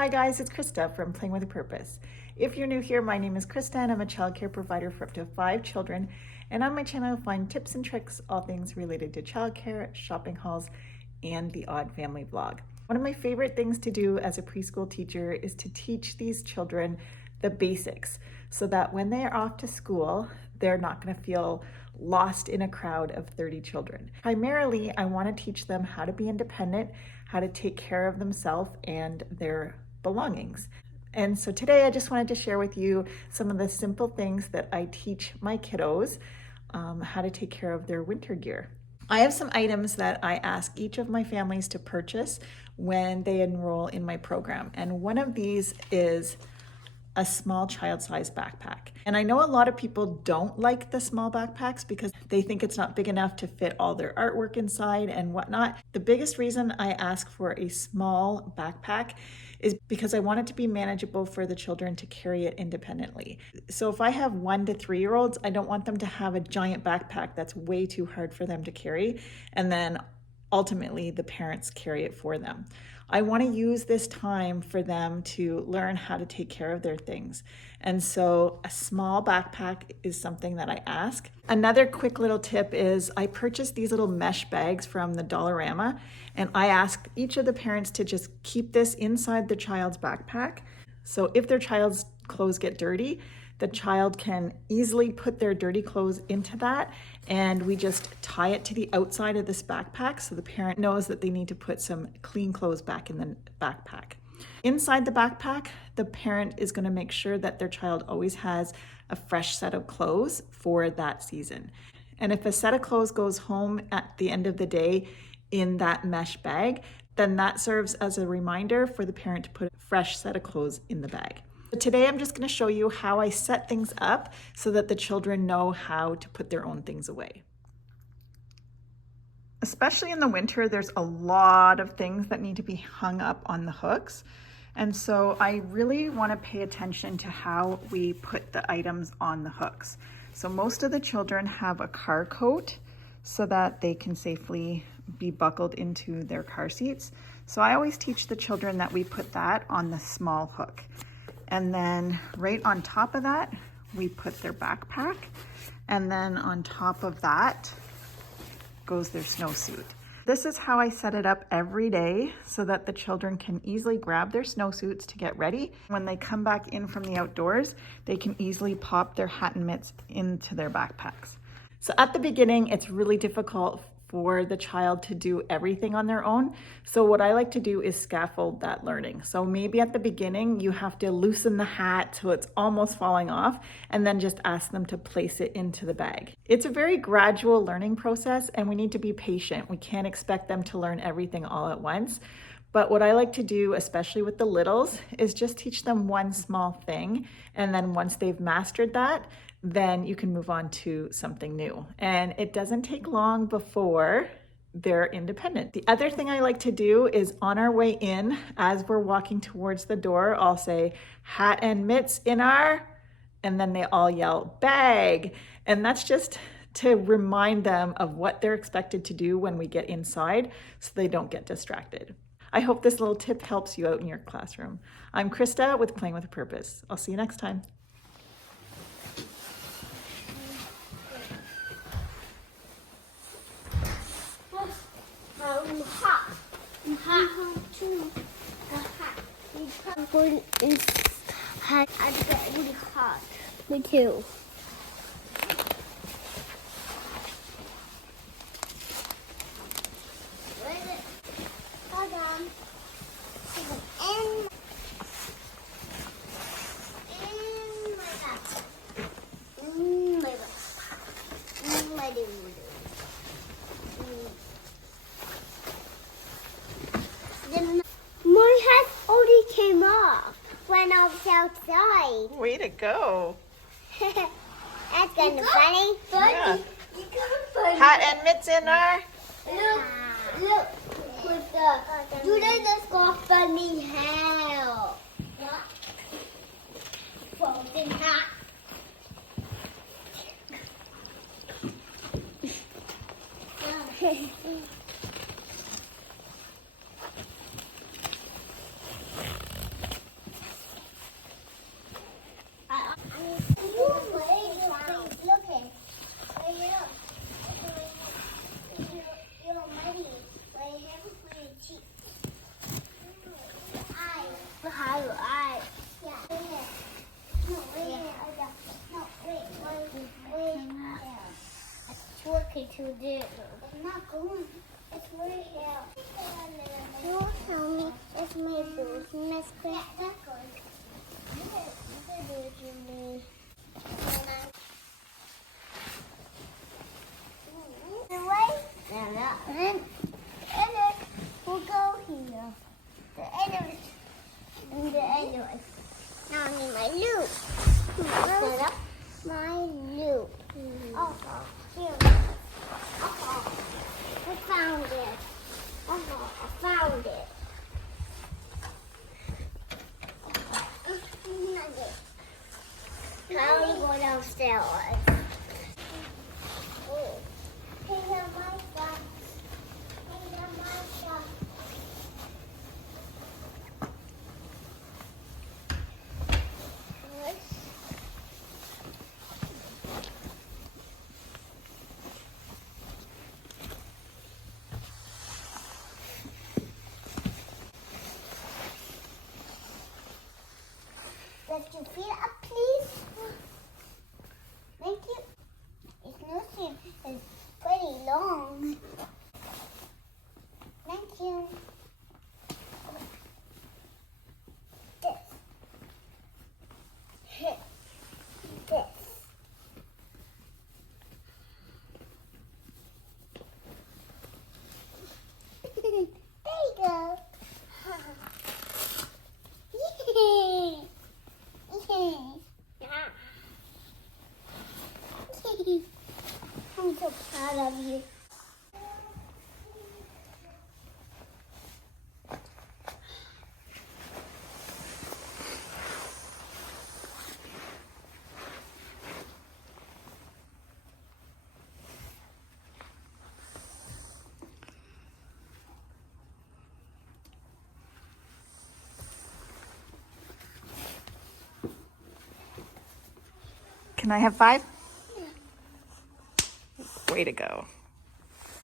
Hi guys, it's Krista from Playing with a Purpose. If you're new here, my name is Krista and I'm a childcare provider for up to 5 children. And on my channel, you'll find tips and tricks, all things related to childcare, shopping hauls, and the odd family vlog. One of my favorite things to do as a preschool teacher is to teach these children the basics so that when they are off to school, they're not going to feel lost in a crowd of 30 children. Primarily, I want to teach them how to be independent, how to take care of themselves and their belongings. And so today I just wanted to share with you some of the simple things that I teach my kiddos how to take care of their winter gear. I have some items that I ask each of my families to purchase when they enroll in my program. And one of these is a small child-sized backpack. And I know a lot of people don't like the small backpacks because they think it's not big enough to fit all their artwork inside and whatnot. The biggest reason I ask for a small backpack is because I want it to be manageable for the children to carry it independently. So if I have 1 to 3 year olds, I don't want them to have a giant backpack that's way too hard for them to carry, and then ultimately the parents carry it for them. I want to use this time for them to learn how to take care of their things. And so a small backpack is something that I ask. Another quick little tip is I purchased these little mesh bags from the Dollarama, and I ask each of the parents to just keep this inside the child's backpack. So if their child's clothes get dirty, the child can easily put their dirty clothes into that, and we just tie it to the outside of this backpack so the parent knows that they need to put some clean clothes back in the backpack. Inside the backpack, the parent is going to make sure that their child always has a fresh set of clothes for that season. And if a set of clothes goes home at the end of the day in that mesh bag, then that serves as a reminder for the parent to put a fresh set of clothes in the bag. Today I'm just going to show you how I set things up so that the children know how to put their own things away. Especially in the winter, there's a lot of things that need to be hung up on the hooks. And so I really want to pay attention to how we put the items on the hooks. So most of the children have a car coat so that they can safely be buckled into their car seats. So I always teach the children that we put that on the small hook. And then right on top of that, we put their backpack. And then on top of that goes their snowsuit. This is how I set it up every day so that the children can easily grab their snowsuits to get ready. When they come back in from the outdoors, they can easily pop their hat and mitts into their backpacks. So at the beginning, it's really difficult for the child to do everything on their own. So what I like to do is scaffold that learning. So maybe at the beginning, you have to loosen the hat so it's almost falling off, and then just ask them to place it into the bag. It's a very gradual learning process, and we need to be patient. We can't expect them to learn everything all at once. But what I like to do, especially with the littles, is just teach them one small thing. And then once they've mastered that, then you can move on to something new. And it doesn't take long before they're independent. The other thing I like to do is on our way in, as we're walking towards the door, I'll say, hat and mitts in our, and then they all yell, bag. And that's just to remind them of what they're expected to do when we get inside so they don't get distracted. I hope this little tip helps you out in your classroom. I'm Krista with Playing with a Purpose. I'll see you next time. I'm hot. I'm hot too. I'm hot. Food is hot. I get really hot. Me too. Hold on. In my back. In my back. In my back. My hat already came off when I was outside. Way to go. That's kind of funny. Yeah. You got funny. Hat and mitts in our. Look. With the, you just got funny hair. Folding hat. How do I? Yeah. No, wait. No, wait. It's working to do. It's not going. It's right here. You tell me it's my boots, Miss Chris. Yeah, that's good. And it will go here. The end. Now I need my loop. My loop. Oh, here. Oh, I found it. Oh, I found it. How do we go downstairs? Oh. These are my socks. These are my socks. Lift your feet up, please. Thank you. It's no seat. It's pretty long. Thank you. This. This. There you go. I'm so proud of you. Can I have 5? Way to go.